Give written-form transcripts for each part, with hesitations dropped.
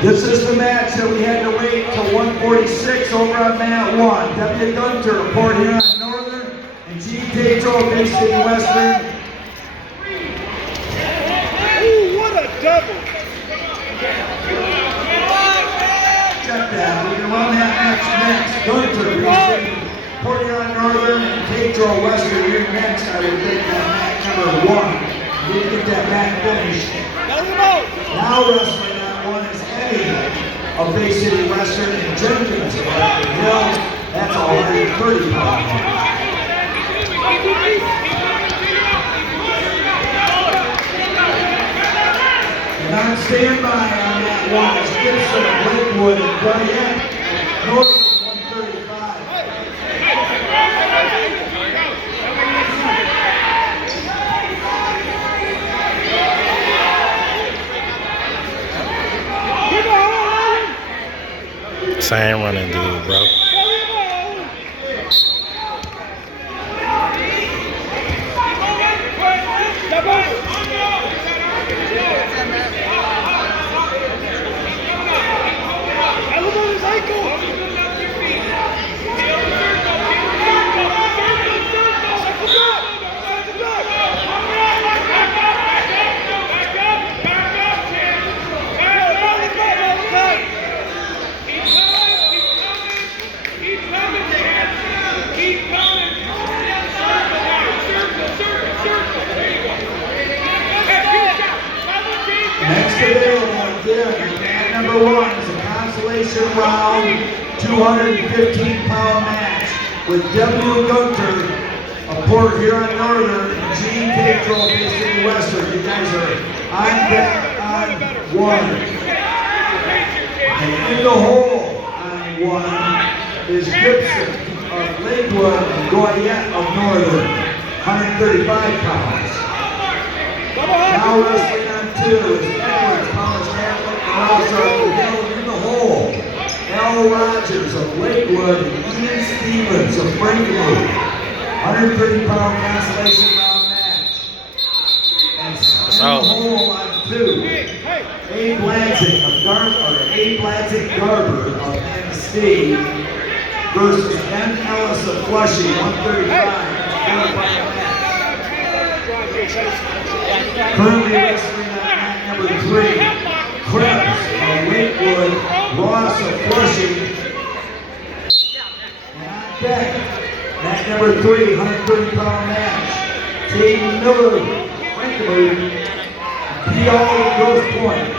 This is the match that we had to wait till 146 over on mat 1. W. Gunter of Port Huron Northern and G. Pedro of Bay City Western. Ooh, what a double! Check that. We can run that match next. Gunter, Bay City, Port Huron Northern, and Pedro Western here next. I would think that match number 1. We didn't get that match finished. Now wrestling on one is Eddie of Bay City Western and Jenkins of Rapid Hill. That's 130 pounds. And on standby on that one is Gibson of Lakewood and Bryant. North of 135. Same running dude, bro. Next available again, at number 1 is a consolation round 215-pound match with W. Gunter of Port Huron Northern and G. Pedro of Bay City Western. You guys are on deck on 1. And in the hole on 1 is Gibson of Lakewood and Goyette of Northern, 135 pounds. Now wrestling on 2 is Edwards, College Catholic, and also Hill in the hole. Al Rogers of Lakewood and Ian Stevens of Frankenmuth. 130-pound consolation round match. And in the hole on 2, Abe Lansing of Garber of Tennessee versus M. Ellis of Flushing, 135. Currently wrestling on mat number 3, Krebs of Lakewood, Ross of Flushing. And on deck, mat number 3, 130-pound match, Jaden Miller, Frankenmuth, P.R. of Grosse Pointe.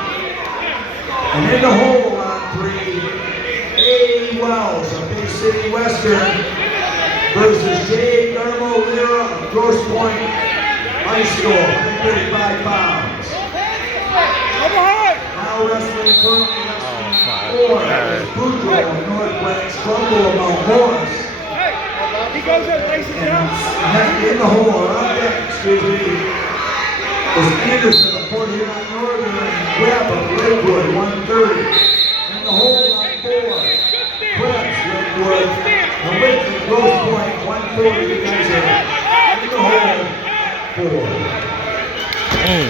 And in the hole on 3, A. Wells of Bay City Western versus J. Garmo Lira of Grosse Pointe High School, 135 pounds. Now wrestling currently wrestling 4 is Boudreaux of North Branch, Trumbull of Mount Morris. And in the hole, on deck, excuse me, is Anderson of Port Huron Northern and Webb of Lakewood, 130. In the hole on 4, Krebs, Lakewood, and Whitman, Grosse Pointe, 140. You guys are in the hole. 4. Mm.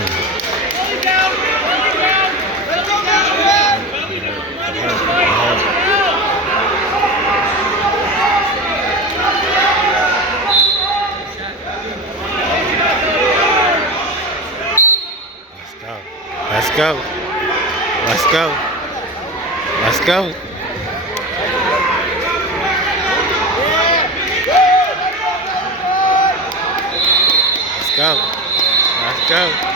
Let's go. Let's go. Let's go. Let's go. Let's go.